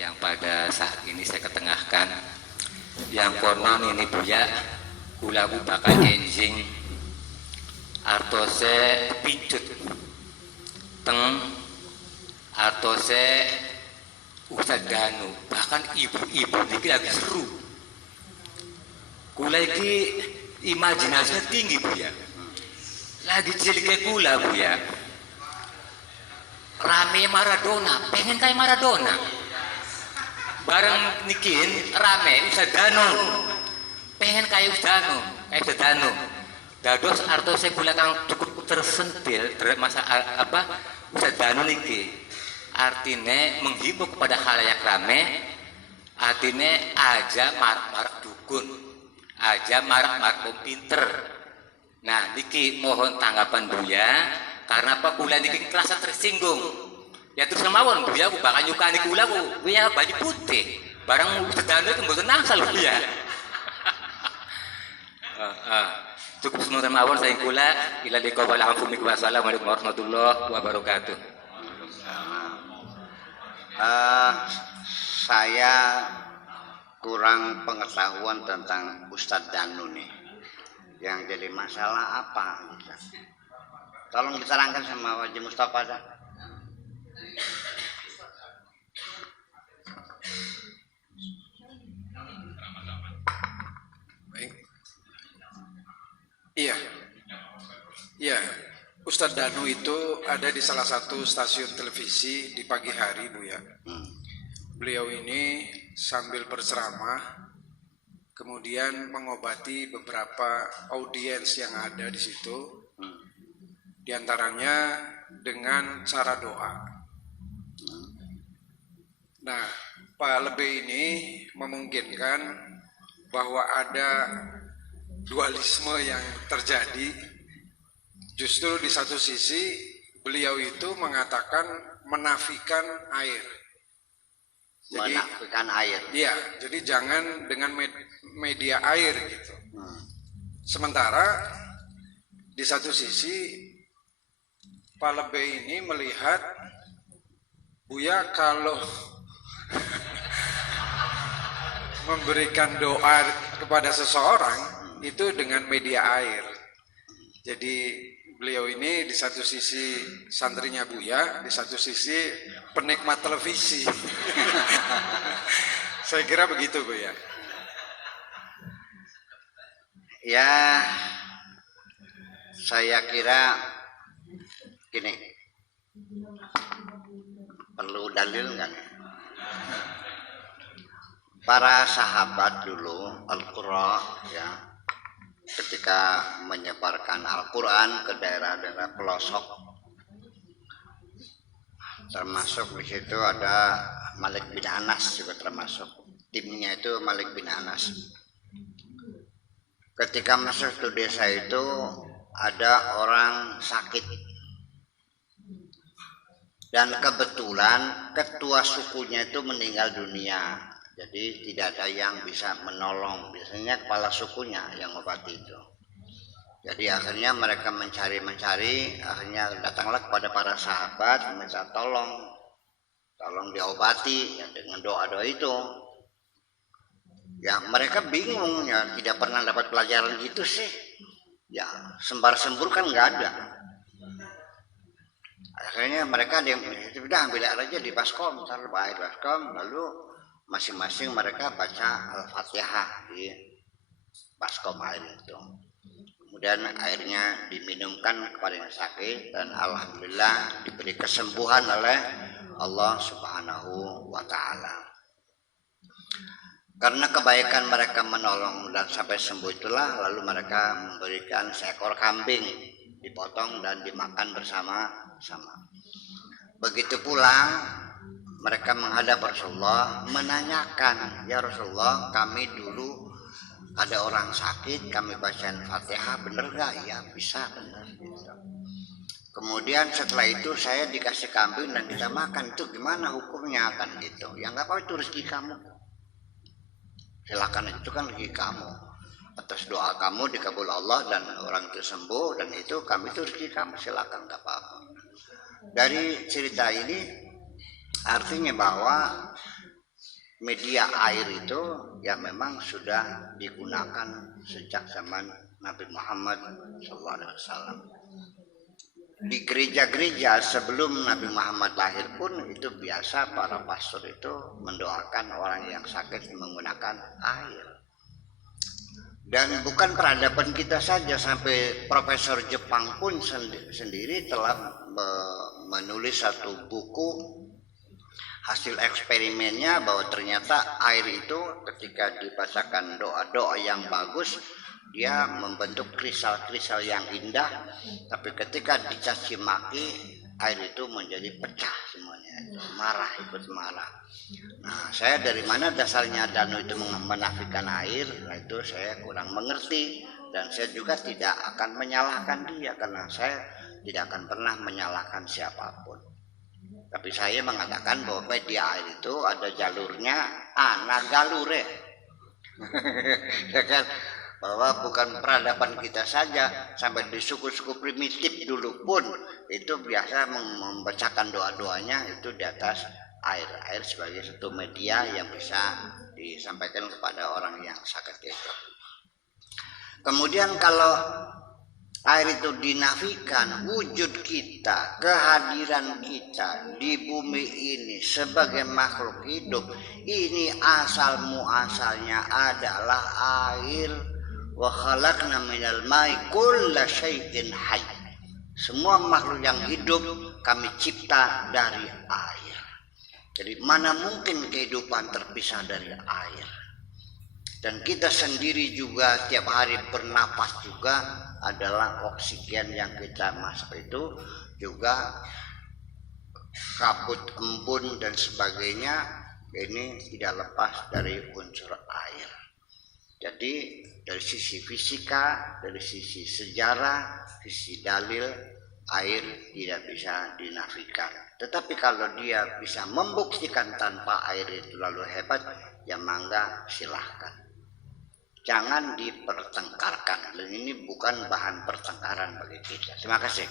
yang pada saat ini saya ketengahkan, yang konon ini Buya kula bakal enjing artose pincut teng artose Ustaz Danu, bahkan ibu-ibu ini lagi seru. Kula iki imajinasinya tinggi Buya, lagi cilik kula Buya, rame Maradona, pengen kayak Maradona. Bareng nikin rame Ustaz Danu, pengen kayak Ustaz Danu. Dados artose kula kang cukup tersentil masa apa Ustaz Danu niki. Artinya menghimbau kepada khalayak rame, artinya aja marak-marak dukun, aja marak-marak wong pinter. Nah niki mohon tanggapan Buya, karena apa kula niki kerasa tersinggung. Ya terus kemawon Buya, aku bakal nyukani kula ku Buya baju putih, barang sedang itu mboten nangsal Buya. Cukup semoga mawon saya kula ila liqa wal afu minkum. Wassalamualaikum warahmatullahi wabarakatuh. Saya kurang pengetahuan tentang Ustadz Danu nih. Yang jadi masalah apa? Tolong diterangkan sama Haji Mustafa dah. Iya. Ustadz Danu itu ada di salah satu stasiun televisi di pagi hari, Bu ya. Beliau ini sambil berceramah, kemudian mengobati beberapa audiens yang ada di situ, di antaranya dengan cara doa. Nah, Pak Lebe ini memungkinkan bahwa ada dualisme yang terjadi. Justru di satu sisi beliau itu mengatakan menafikan air. Jadi, menafikan air. Iya, jadi jangan dengan media air gitu. Sementara di satu sisi Pak Lebe ini melihat Buya kalau memberikan doa kepada seseorang itu dengan media air. Jadi beliau ini di satu sisi santrinya Buya, di satu sisi penikmat televisi. Saya kira begitu Buya. Ya, saya kira gini, perlu dalil nggak nih? Para sahabat dulu Al-Qurra ya, ketika menyebarkan Al-Quran ke daerah-daerah pelosok, termasuk di situ ada Malik bin Anas juga termasuk, timnya itu Malik bin Anas. Ketika masuk ke desa itu ada orang sakit dan kebetulan ketua sukunya itu meninggal dunia. Jadi tidak ada yang bisa menolong, biasanya kepala sukunya yang mengobati itu. Jadi akhirnya mereka mencari, akhirnya datanglah kepada para sahabat minta tolong diobati ya, dengan doa-doa itu. Ya mereka bingung ya, tidak pernah dapat pelajaran gitu sih. Ya sembar-sembur kan nggak ada. Akhirnya mereka sudah ambil aja di baskom, lalu masing-masing mereka baca Al-Fatihah di baskom air itu. Kemudian airnya diminumkan kepada yang sakit dan alhamdulillah diberi kesembuhan oleh Allah Subhanahu wa taala. Karena kebaikan mereka menolong dan sampai sembuh itulah lalu mereka memberikan seekor kambing dipotong dan dimakan bersama-sama. Begitu pula mereka menghadap Rasulullah menanyakan, ya Rasulullah kami dulu ada orang sakit, kami bacain Fatihah, bener gak? Ya bisa, bener gitu. Kemudian setelah itu saya dikasih kambing dan kita makan, itu gimana hukumnya kan gitu. Ya nggak apa-apa, itu rezeki kamu, silakan, itu kan rezeki kamu, atas doa kamu dikabul Allah dan orang itu sembuh, dan itu kami itu rezeki kamu, silakan, nggak apa-apa. Dari cerita ini artinya bahwa media air itu ya memang sudah digunakan sejak zaman Nabi Muhammad SAW. Di gereja-gereja sebelum Nabi Muhammad lahir pun itu biasa para pastor itu mendoakan orang yang sakit menggunakan air. Dan bukan peradaban kita saja, sampai Profesor Jepang pun sendiri telah menulis satu buku hasil eksperimennya bahwa ternyata air itu ketika dibacakan doa-doa yang bagus dia membentuk kristal-kristal yang indah, tapi ketika dicaci maki air itu menjadi pecah semuanya, marah, ikut marah. Nah, saya dari mana dasarnya Danu itu menafikan air, nah itu saya kurang mengerti, dan saya juga tidak akan menyalahkan dia karena saya tidak akan pernah menyalahkan siapapun. Tapi saya mengatakan bahwa media air itu ada jalurnya, anak galure. Ya kan? Bahwa bukan peradaban kita saja, sampai di suku-suku primitif dulu pun itu biasa membacakan doa-doanya itu di atas air sebagai satu media yang bisa disampaikan kepada orang yang sakit itu. Kemudian kalau air itu dinafikan, wujud kita, kehadiran kita di bumi ini sebagai makhluk hidup ini asal muasalnya adalah air. Wa khalaqna minal ma'i kulla syai'in hayy. Semua makhluk yang hidup kami cipta dari air. Jadi mana mungkin kehidupan terpisah dari air. Dan kita sendiri juga tiap hari bernapas juga adalah oksigen yang kita masuk itu juga kabut, embun dan sebagainya ini tidak lepas dari unsur air. Jadi dari sisi fisika, dari sisi sejarah, sisi dalil, air tidak bisa dinafikan. Tetapi kalau dia bisa membuktikan tanpa air itu lalu hebat, ya mangga silahkan. Jangan dipertengkarkan. Dan ini bukan bahan pertengkaran bagi kita. Terima kasih.